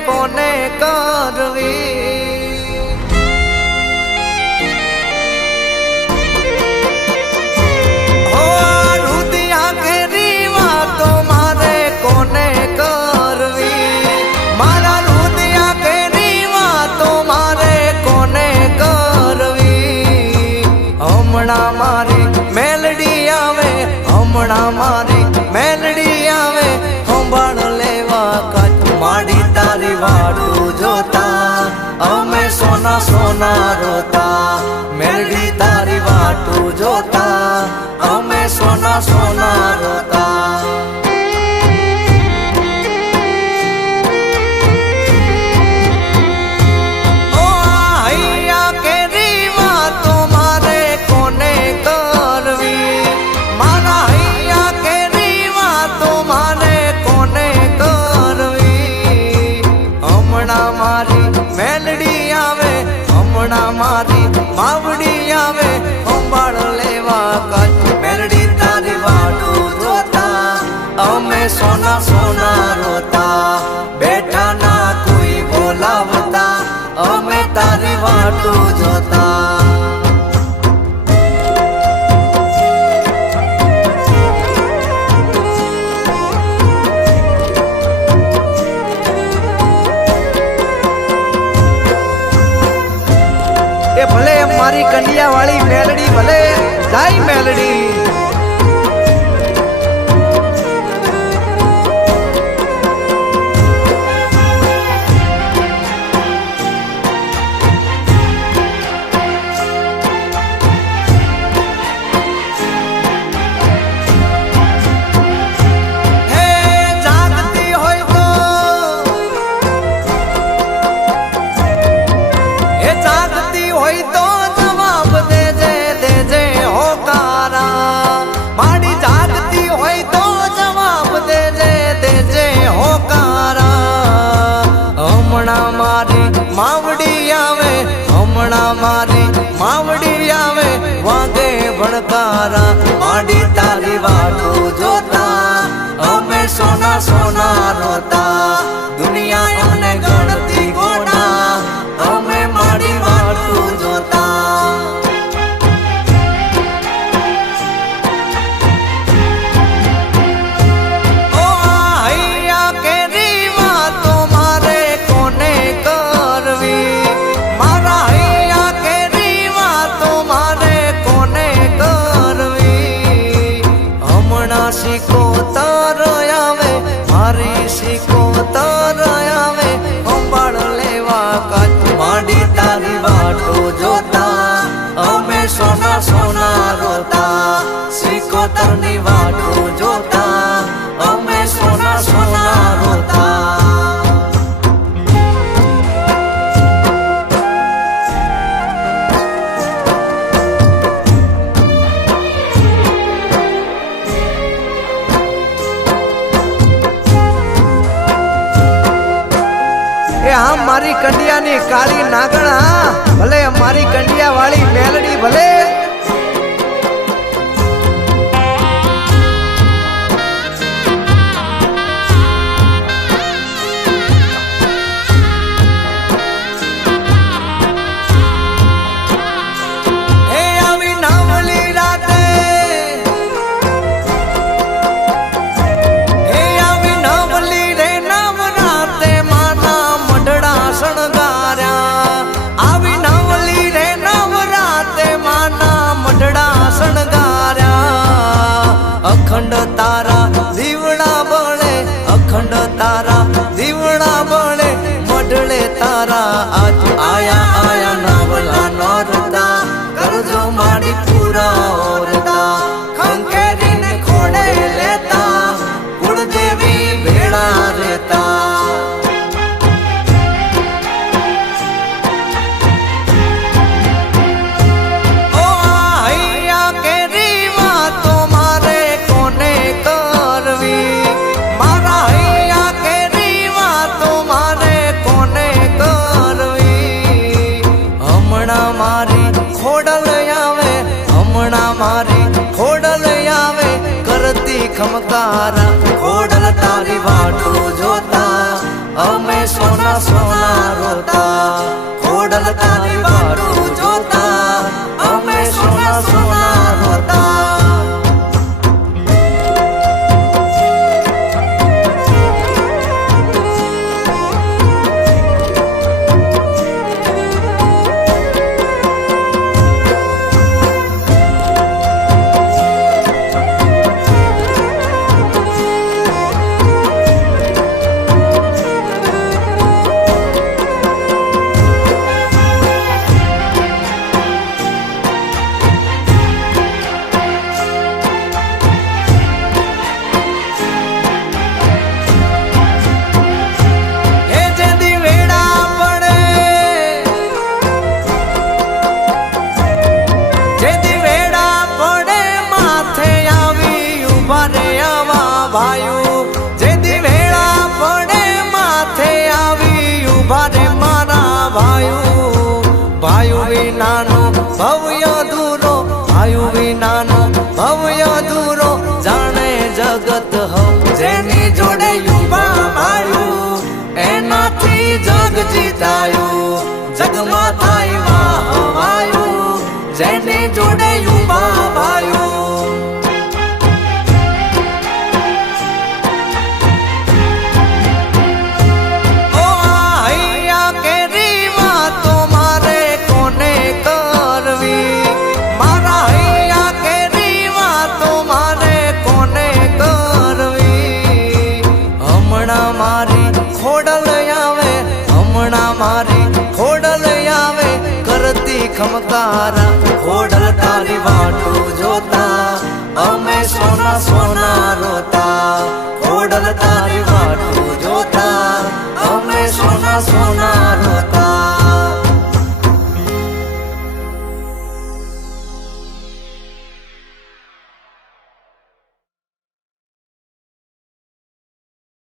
કોને કરવી હો રુદિયા કેરી વાતો મારે કોને કરવી મારા રુદિયા કેરી વાતો મારે કોને કરવી હમણાં મારી મેલડી આવે હમણાં મારી મેલડી આવે સંભાળ લેવા કચ્છ માડી તારી વાટું જોતા અમે સોના સોના રોતા મેલડી તારી વાટું જોતા અમે સોના સોના રોતા ઓ હૈયા કેરી વાતો મારે કોને કરવી મારા હૈયા કેરી વાતો મારે કોને હમણાં મારી મેલડી આવે હમણાં મારી માવડી આવે સંભાળ લેવા કચ્છ મેલડી તારી વાટું જોતા અમે સોના સોના રોતા બેઠા ના કોઈ બોલાવતા અમે તારી વાટું જોતા ભલે મારી કંડિયા વાળી મેલડી ભલે જાય મેલડી માવડી આવે હમણાં મારી માવડી આવે વાગે ભણકારા માડી તારી વાટું જોતા અમે સોના સોના રોતા દુનિયા અમને ગણતી ગોડા અમે માડી વાટું જોતા સિકોતર આવે મારી સિકોતર આવે સંભાળ લેવા કચ્છ માડી તારી વાટું જોતા અમે સોના સોના રોતા સિકોતર ની વાટું જોતા અમે સોના સોના રોતા આમ મારી કંડિયાની કાળી નાગણા ભલે મારી કંડિયા વાળી મેલડી ભલે શણગાર્યા આવી નવલી રે નવરાતે માન પૂરા ઓરતા ખંખેરીને ખોડે લેતા કુળદેવી ભેળા રહેતા ઓ હૈયા કેરી વાતો મારે કોને કરવી મારા હૈયા કેરી વાતો મારે કોને કરવી હમણાં મારી ખોડલ આવે હમણાં મારી ખોડલ આવે કરતી ખમકારા ખોડલ તારી વાટું જોતા અમે સોના સોના રોતા ખોડલ તારી વાટું જોતા અમે સોના સોના રોતા ભાયુ જેદી વેળા પડે માથે આવી ઉભા રે મારા ભાયુ ભાયુ વિનાનો ભવ્ય દૂરો ભાયુ વિનાનો ભવ્ય દૂરો જાણે જગત હવ જેની જોડે ઉભા ભાયુ એનાથી જગ જીતાયું જગમાં થાય વાહવાયું જેની જોડે ઉભા ભાયુ મારી ખોડલ આવે કરતી ખમકારા ખોડલ તારી વાટું જોતા અમે સોના સોના